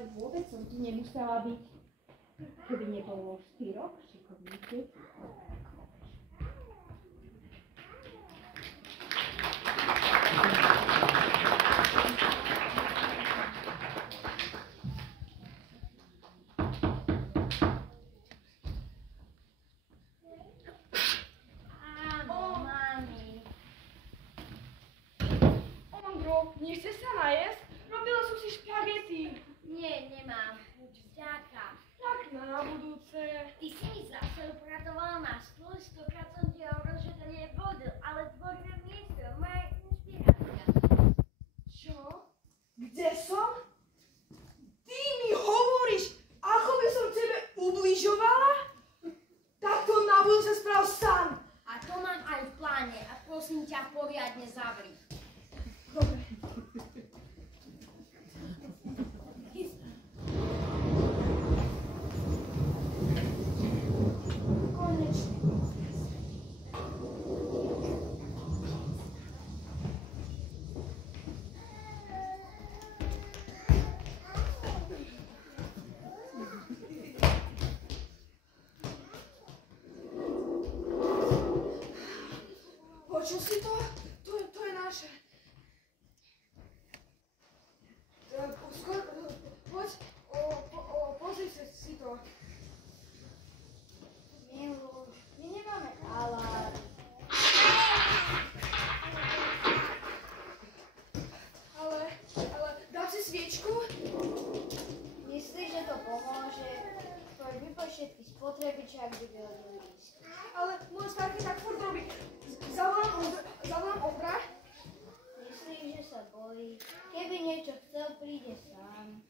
Ale vôbec som ti nemusela byť, keby nebolo 4 šikovných detí. Nechceš sa najesť? Robila som si špagety. Nie, nemám. Vďaka. Tak na budúce. Ty si mi zase upratovala na stôl, 100-krát som ti hovoril, že to nie je vodil, ale tvorné miesto, moja inšpirácia. Čo? Kde som? Ty mi hovoríš, ako by som tebe ubližovala? Tak to na budúce sprav sám. A to mám aj v pláne a prosím ťa poriadne zavri. Dobre. Konečne. Počul si to? To je naše. Poď, pozri si to. Miluš, my nemáme alarm. Ale dá si sviečku? Myslíš, že to pomôže? Poď vypoď všetky spotrebiče, ak by vyhodili ísť. Ale môj starý tak furt robí. Zavolám Ondra. Myslíš, že sa bojí? Keby niečo chcel, príde sám.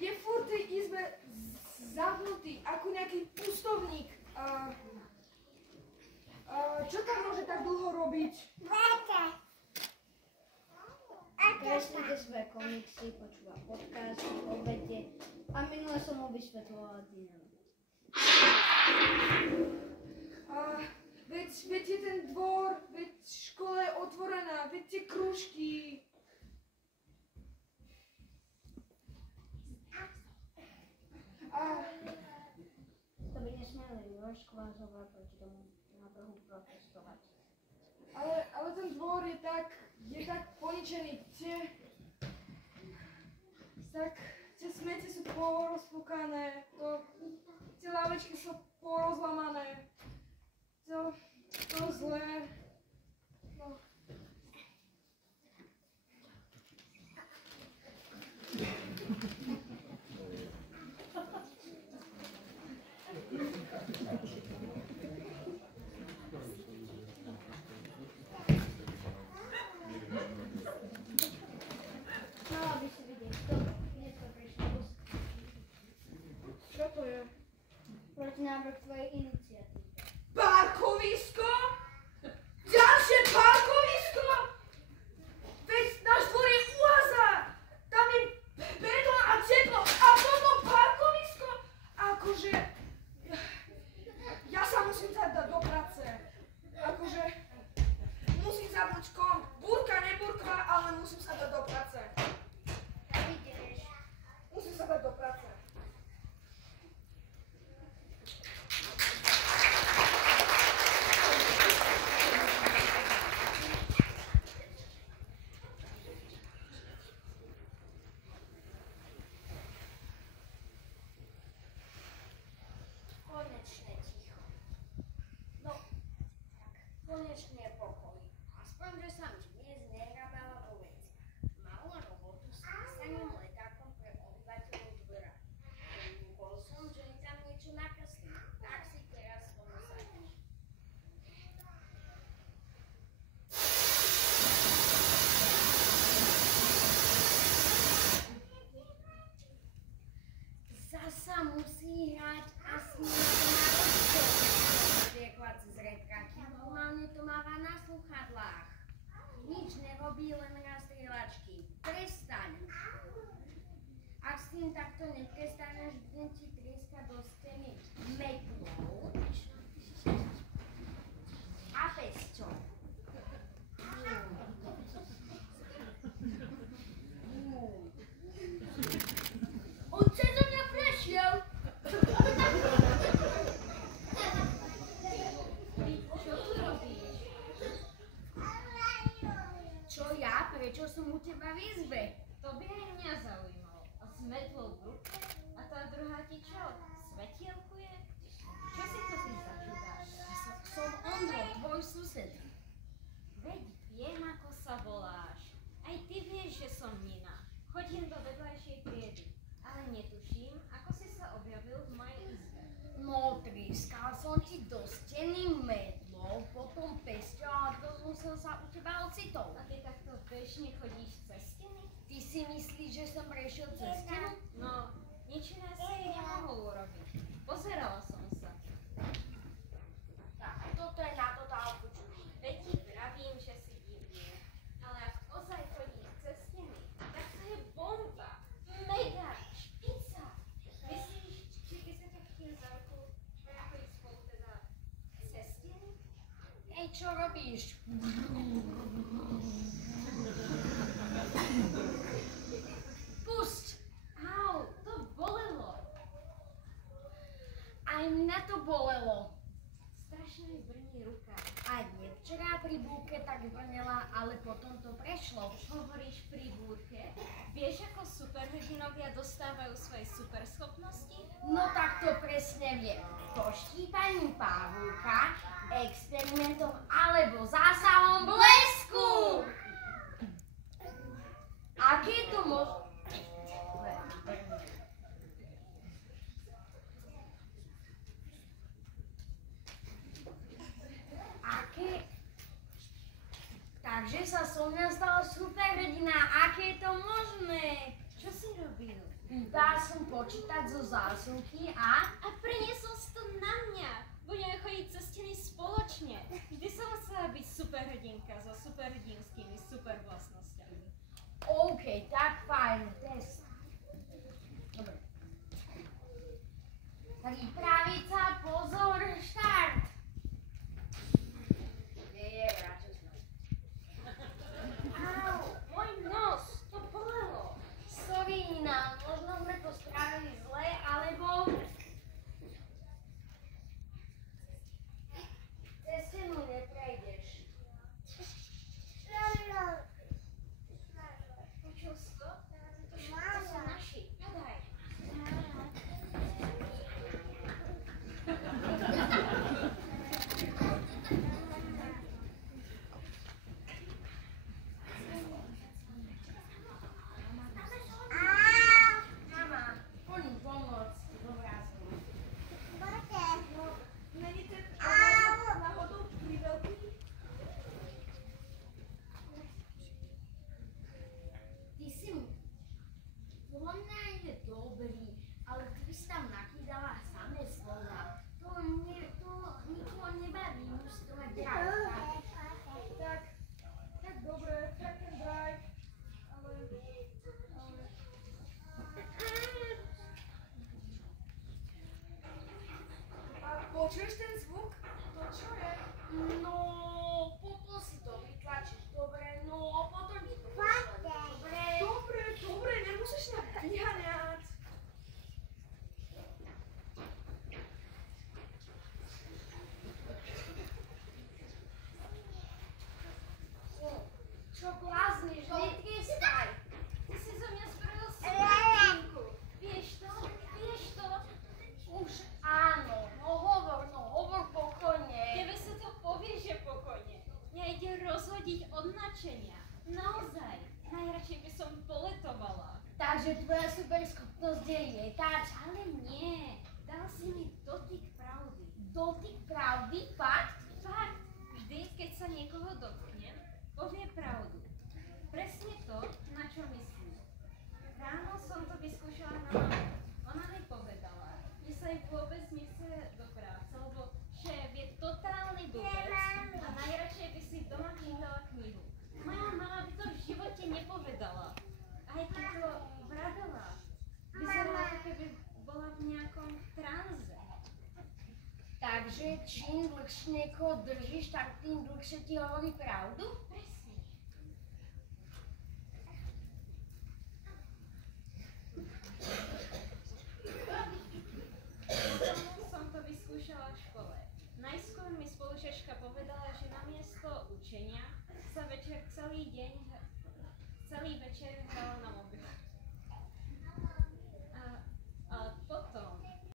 Je furt v tej izbe zamknutý, ako nejaký pustovník. Čo tam môže tak dlho robiť? Kreslíte svoje komiksy, počúva podcasty, obede a minule som mu vysvetľovala dynamiku. Veď je ten dvor, veď škola je otvorená, veď tie krúžky. To by nesmeli rozkvázovať proti tomu návrhu protestovať. Ale ten dvor je tak poničený. Tie smete sú porozpukané, tie lavičky sú porozlamané. To zlé. No. Mala by si vidieť to, dneska prišla Ruska. Čo to je? Protinávrh tvojej iniciatívy. Parkovisko? Ďalšie parkovisko? Veď náš dvor je oáza. Tam je betón a teplo. A toto parkovisko? Akože... Ja sa musím dať do práce. Akože... Musím zapnúť kom. Búrka, nebúrka, ale musím sa dať do práce. Ideš. Musím sa dať do práce. Konečne ticho. No, tak, konečne pokoj. Aspoň, že sa mi dnes nehrabala vo veciach. Mala robotu s písaním letákom pre obyvateľov dvora. Bol som, že mi tam niečo nakreslím. Tak si teraz pomyslíš. Zasa musí hrať a snímať na rozčel. Riekla cez repráky. Normálne to máva na sluchadlách. Nič nerobí, len raz strieľačky. Prestaň. Ak s tým takto neprestaneš, budem ti trieskať do steny metlou a pesťou. prečo som u teba v izbe? To by aj mňa zaujímalo. A s metlou v ruke? A tá druhá ti čo? Svetielkuje? Čo si to ty začudáš? Som Ondro, tvoj sused. Veď viem, ako sa voláš. Aj ty vieš, že som Nina. Chodím do vedľajšej triedy. Ale netuším, ako si sa objavil v mojej izbe. No, trískal som ti do steny medlou, potom pesťou a to som sa u teba ocitol. A ty takto bežne chodíš cez steny? Ty si myslíš, že som prešiel cez stenu? No, nič iné si nemohol urobiť. Pozerala som sa. Tak, toto je na totálku čuš. Veď ti vravím, že si divný. Ale ak ozaj chodíš cez steny, tak to je bomba. Mega špica. Myslíš, že by sa ťa chytil za ruku, ako ísť spolu teda cez steny? Hej, čo robíš? Pusť! Au, to bolelo. Aj mňa to bolelo. Strašne mi brní ruka. Aj mne včera pri búrke tak brnela, ale potom to prešlo. Hovoríš pri búrke? Vieš, ako superhrdinovia dostávajú svoje superschopnosti? No tak to presne viem. Po štípaní pavúka, experimentom alebo zásahom blesku! Aké to Takže sa so mňa stala superhrdina. Aké je to možné? Čo si robil? Dá som počítať zo zásuvky a... A preniesol si to na mňa. Budeme chodiť cez steny spoločne. Vždy som musela byť superhrdinka so superhrdinskými supervlastnosťami. OK, tak fajn, test. Dobre. Pripravica, pozor, štart. Au, môj nos, to bolelo. Sorry, Nina, možno sme to spravili zle, alebo... Cez stenu neprejdeš. Počul si to? To sú naši. Podaj. Mama, poďme pomôcť s obrázkom. Není ten obrázok náhodou veľký? Ty si mu... Podľa mňa je dobrý, ale ty by si tam nakýdala samé slova. To nikoho nebaví, musí to mať rád. Tak dobre, tak ten drive, ale... A počuješ ten zvuk? To čo je? No, potom si to vytlačíš dobre, no a potom ti to pošle. Dobre. Dobre, nemusíš ma vyháňať. Čo blázniš, netrieskaj. Ty si zo mňa spravil superhrdinku. Vieš to? Vieš to? Už áno, no hovor pokojne. Tebe sa to povie, že pokojne. Mňa ide rozhodiť od nadšenia. Naozaj. Najradšej by som poletovala. Takže tvoja superschopnosť je lietať. Ale nie. Dal si mi dotyk pravdy. Dotyk pravdy, fakt? Fakt. Vždy, keď sa niekoho dotknem, povie pravdu. Presne to, na čo myslím. Ráno som to vyskúšala na mamu. Ona mi povedala, že sa jej vôbec nechce do práce, lebo šéf je totálny blbec a najradšej by si doma čítala knihu. Moja mama by to v živote nepovedala. Aj keď to vravela, vyzerala, ako keby bola v nejakom tranze. Takže čím dlhšie niekoho držíš, tak tým dlhšie ti hovorí pravdu? Presne. Som to vyskúšala v škole. Najskôr mi spolužiačka povedala, že namiesto učenia sa večer celý deň